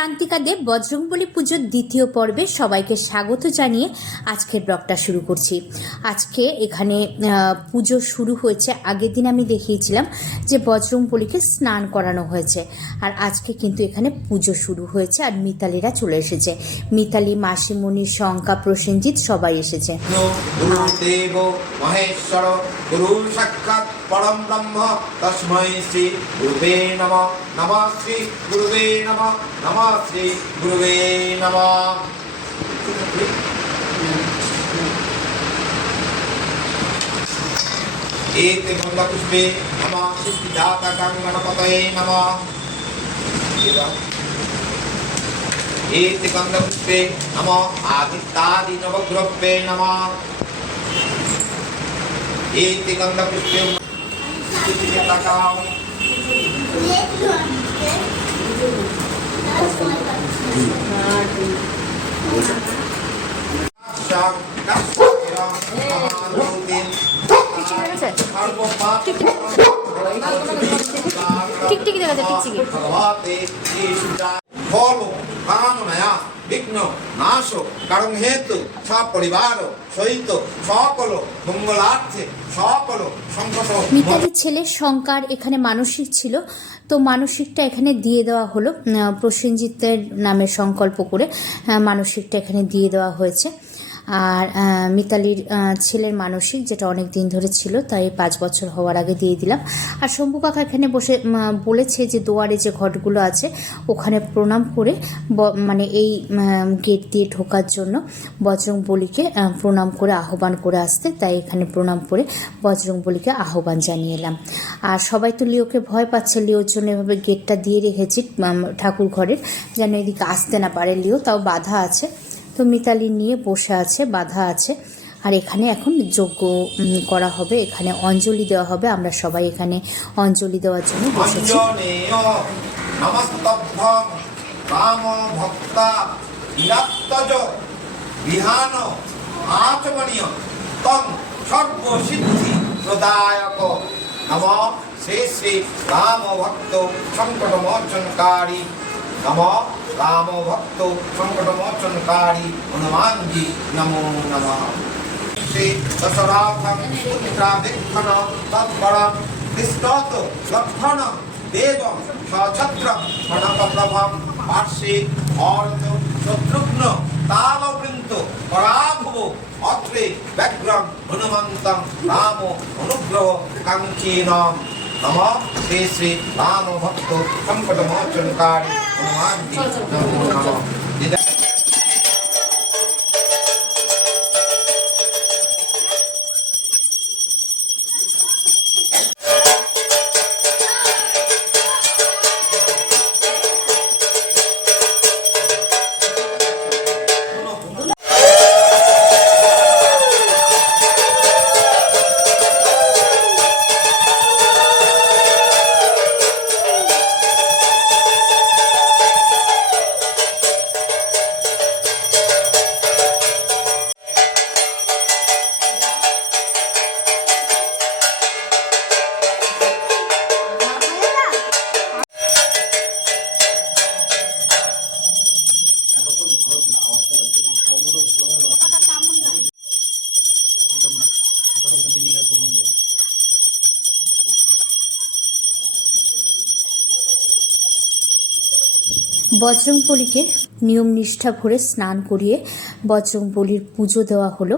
প্রান্তিকাদের বজরংবলী পুজোর দ্বিতীয় পর্বে সবাইকে স্বাগত জানিয়ে আজকের ব্লগটা শুরু করছি। আজকে এখানে পুজো শুরু হয়েছে। আগের দিন আমি দেখিয়েছিলাম যে বজরংবলীকে স্নান করানো হয়েছে, আর আজকে কিন্তু এখানে পুজো শুরু হয়েছে আর মিতালিরা চলে এসেছে। মিতালি, মাসিমণি, শঙ্কা, প্রসেনজিৎ সবাই এসেছে। দেব মহেশ্বর গুরু সাক্ষাৎ পরম ব্রহ্ম তস্मै শ্রী গুরুবে নমঃ। নমঃ শ্রী গুরুবে নমঃ। নমঃ শ্রী গুরুবে নমঃ। एते गंगापुष्पे नमः सिद्धिदाताकं गणपतये नमः। एते गंगापुष्पे नमः आदित्यादि नवग्रहे नमः। एते गंगापुष्पे सिद्धिदाताकं টিকটিকি দেখা যায়, টিকটিকি। ফল কামনায়া বিঘ্ন নাশ কারণ হেতু সপরিবার সহিত সকল মঙ্গলার্থে সকল সংকট। মিতালির ছেলে শঙ্কার এখানে মানসিক ছিল, তো মানসিকটা এখানে দিয়ে দেওয়া হলো। প্রসেনজিতের নামে সংকল্প করে মানসিকটা এখানে দিয়ে দেওয়া হয়েছে। আর মিতালির ছেলের মানসিক, যেটা অনেক দিন ধরে ছিল, তাই 5 বছর হওয়ার আগে দিয়ে দিলাম। আর শম্ভু কাকা এখানে বসে বলেছে যে দুয়ারে যে ঘটগুলো আছে ওখানে প্রণাম করে, মানে এই গেট দিয়ে ঢোকার জন্য বজরংবলীকে প্রণাম করে আহ্বান করে আসতে, তাই এখানে প্রণাম করে বজরংবলীকে আহ্বান জানিয়ে এলাম। আর সবাই তো লিওকে ভয় পাচ্ছে, লিওর জন্য এভাবে গেটটা দিয়ে রেখেছি ঠাকুর ঘরের, যেন এদিকে আসতে না পারে লিও, তাও বাধা আছে। তো মিতালি নিয়ে বসে আছে, বাধা আছে। আর এখানে এখন যজ্ঞ করা হবে, এখানে অঞ্জলি দেওয়া হবে। আমরা সবাই এখানে অঞ্জলি দেওয়ার জন্য বসেছি। নমস্তভ্যং রাম ভক্তা ইরাত্তজ বিহান আচমনীয় তং সর্বসিদ্ধি প্রদায়ক নম শ্রী শ্রী রাম ভক্ত সংকটমোচনকারী নম রাম ভক্ত সংকটমোচনকারী হনুমানজি নমো নমঃ। শ্রী দশরথং পুত্রাবিক্ষণ তৎপরম দৃষ্টত লক্ষণ দেবং সছত্রং কনকপ্রভম পার্শ্বে অর্ধ শত্রুঘ্ন তালবৃন্ত পরাভুব অত্রে ব্যগ্রং হনুমন্তং রাম অনুগ্রহ কাঙ্ক্ষিণম নম শ্রী শ্রী রাম ভক্ত সংকটমোচনকারী হনুমানজি নমো নমঃ। বজরংবলীকে নিয়ম নিষ্ঠা ভরে স্নান করিয়ে বজরংবলীর পুজো দেওয়া হলো।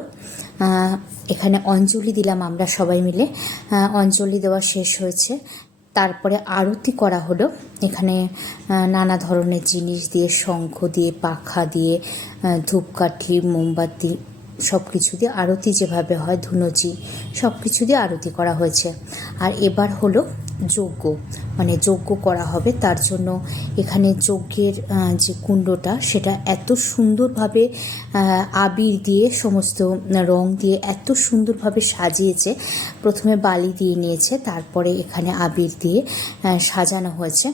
এখানে অঞ্জলি দিলাম আমরা সবাই মিলে। অঞ্জলি দেওয়া শেষ হয়েছে, তারপরে আরতি করা হলো। এখানে নানা ধরনের জিনিস দিয়ে, শঙ্খ দিয়ে, পাখা দিয়ে, ধূপকাঠি, মোমবাতি, সব কিছু দিয়ে আরতি যেভাবে হয়, ধুনুচি, সব কিছু দিয়ে আরতি করা হয়েছে। আর এবার হলো যজ্ঞ, মানে যজ্ঞ করা হবে। তার জন্য এখানে যজ্ঞের যে কুণ্ডটা, সেটা এত সুন্দরভাবে আবির দিয়ে, সমস্ত রং দিয়ে এত সুন্দরভাবে সাজিয়েছে। প্রথমে বালি দিয়ে নিয়েছে, তারপরে এখানে আবির দিয়ে সাজানো হয়েছে।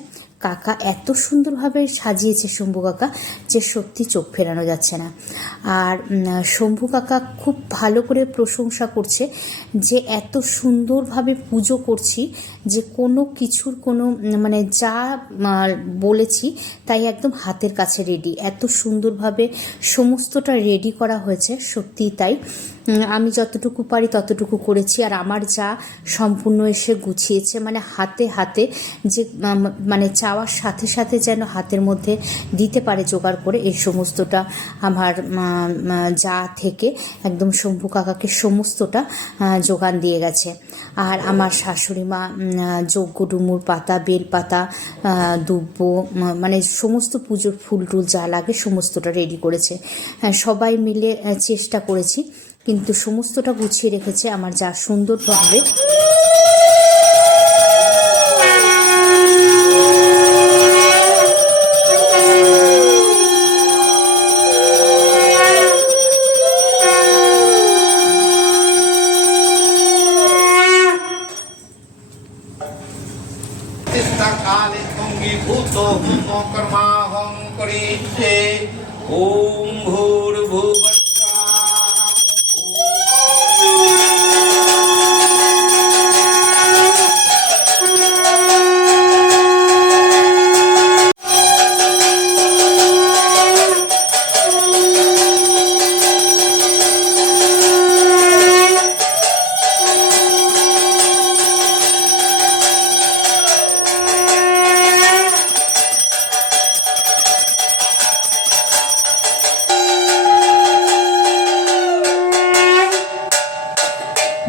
কাকা এত সুন্দরভাবে সাজিয়েছে শম্ভু কাকা, যে সত্যি চোখ ফেরানো যাচ্ছে না। আর শম্ভু কাকা খুব ভালো করে প্রশংসা করছে যে এত সুন্দরভাবে পুজো করছি, যে কোনো কিছুর কোনো মানে যা বলেছি তাই একদম হাতের কাছে রেডি, এত সুন্দরভাবে সমস্তটা রেডি করা হয়েছে, সত্যিই তাই। আমি যতটুকু পারি ততটুকু করেছি, আর আমার যা সম্পূর্ণ এসে গুছিয়েছে, মানে হাতে হাতে যে মানে চাওয়ার সাথে সাথে যেন হাতের মধ্যে দিতে পারে জোগাড় করে, এই সমস্তটা আমার যা থেকে একদম শম্ভু কাকাকে সমস্তটা যোগান দিয়ে গেছে। আর আমার শাশুড়ি মা যজ্ঞ ডুমুর পাতা, বেল পাতা, দুব্ব, মানে সমস্ত পুজোর ফুল টুল যা লাগে সমস্তটা রেডি করেছে। সবাই মিলে চেষ্টা করেছি, কিন্তু সমস্তটা গুছিয়ে রেখেছে আমার যা সুন্দরভাবে। কালে অঙ্গীভূত হোম কর্মাহং করিষ্যে। ওম ভূর্ভুবস্বাহা।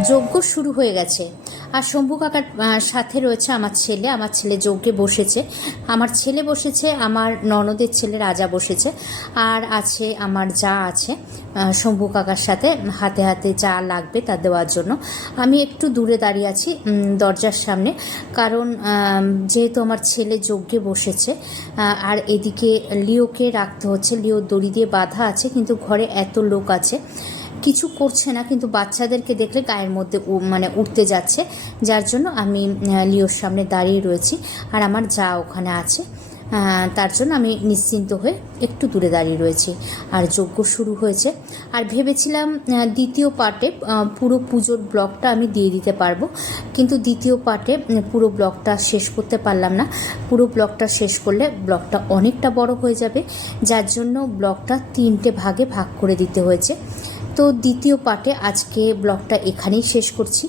যজ্ঞ শুরু হয়ে গেছে, আর শম্ভু কাকার সাথে রয়েছে আমার ছেলে। আমার ছেলে যজ্ঞে বসেছে, আমার ছেলে বসেছে, আমার ননদের ছেলে রাজা বসেছে, আর আছে আমার যা আছে শম্ভু কাকার সাথে হাতে হাতে যা লাগবে তা দেওয়ার জন্য। আমি একটু দূরে দাঁড়িয়ে আছি দরজার সামনে, কারণ যেহেতু আমার ছেলে যজ্ঞে বসেছে, আর এদিকে লিওকে রাখতে হচ্ছে। লিও দড়ি দিয়ে বাঁধা আছে, কিন্তু ঘরে এত লোক আছে, কিছু করছে না, কিন্তু বাচ্চাদেরকে দেখলে গায়ের মধ্যে মানে উঠতে যাচ্ছে, যার জন্য আমি লিওর সামনে দাঁড়িয়ে রয়েছি, আর আমার যা ওখানে আছে, তার জন্য আমি নিশ্চিন্ত হয়ে একটু দূরে দাঁড়িয়ে রয়েছি। আর যজ্ঞ শুরু হয়েছে, আর ভেবেছিলাম দ্বিতীয় পার্টে পুরো পুজোর ব্লগটা আমি দিয়ে দিতে পারবো, কিন্তু দ্বিতীয় পার্টে পুরো ব্লগটা শেষ করতে পারলাম না। পুরো ব্লগটা শেষ করলে ব্লগটা অনেকটা বড় হয়ে যাবে, যার জন্য ব্লগটা 3টে ভাগে ভাগ করে দিতে হয়েছে। তো দ্বিতীয় পার্টে আজকে ব্লগটা এখানেই শেষ করছি,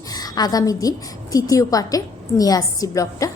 আগামী দিন তৃতীয় পার্টে নিয়ে আসছি ব্লগটা।